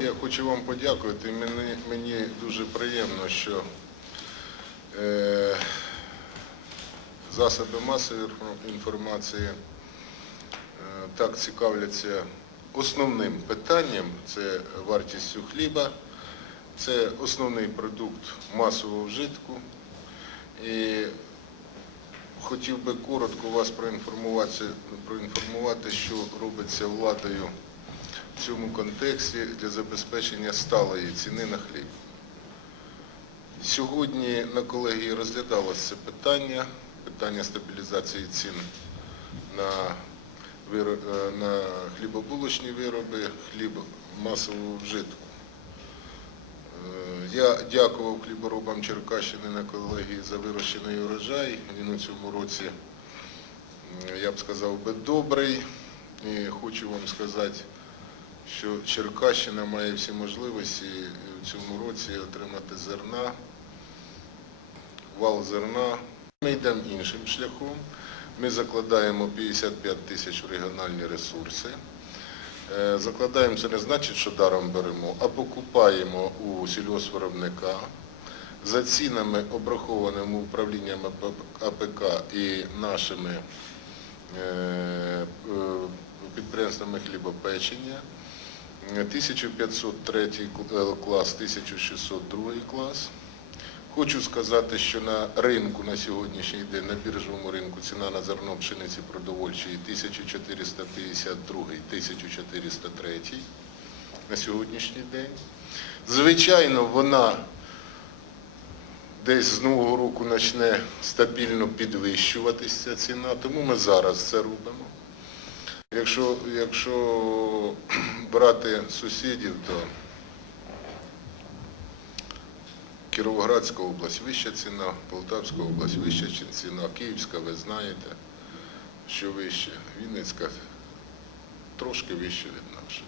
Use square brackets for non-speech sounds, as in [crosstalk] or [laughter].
Я хочу вам подякувати. Мені, мені дуже приємно, що е, засоби масової інформації е, так цікавляться основним питанням це вартістю хліба, це основний продукт масового вжитку. І хотів би коротко вас проінформувати, проінформувати, що робиться владою в цьому контексті для забезпечення сталої ціни на хліб. Сьогодні на колегії розглядалося це питання, питання стабілізації цін на, е, на хлібобулочні вироби, хліб масового вжитку. Е, Я дякував хліборобам Черкащини на колегії за вирощений урожай. Він у цьому році, я б сказав би, добрий. І хочу вам сказати, що Черкащина має всі можливості в цьому році отримати зерна, вал зерна. Ми йдемо іншим шляхом. Ми закладаємо 55 тисяч в регіональні ресурси. Е, Закладаємо це не значить, що даром беремо, а покупаємо у сільгоспвиробника за цінами, обрахованими управлінням АПК і нашими е, е, підприємствами хлібопечення. 1503 клас, 1602 клас. Хочу сказати, що на ринку на сьогоднішній день, на біржовому ринку, ціна на зерно пшениці продовольчої 1452, 1403 на сьогоднішній день. Звичайно, вона десь з нового року почне стабільно підвищуватися ця ціна, тому ми зараз це робимо. Якщо, якщо [clears throat] брати сусідів, то Кіровоградська область вища ціна, Полтавська область вища ціна, Київська, ви знаєте, що вище, Вінницька трошки вище від нашої.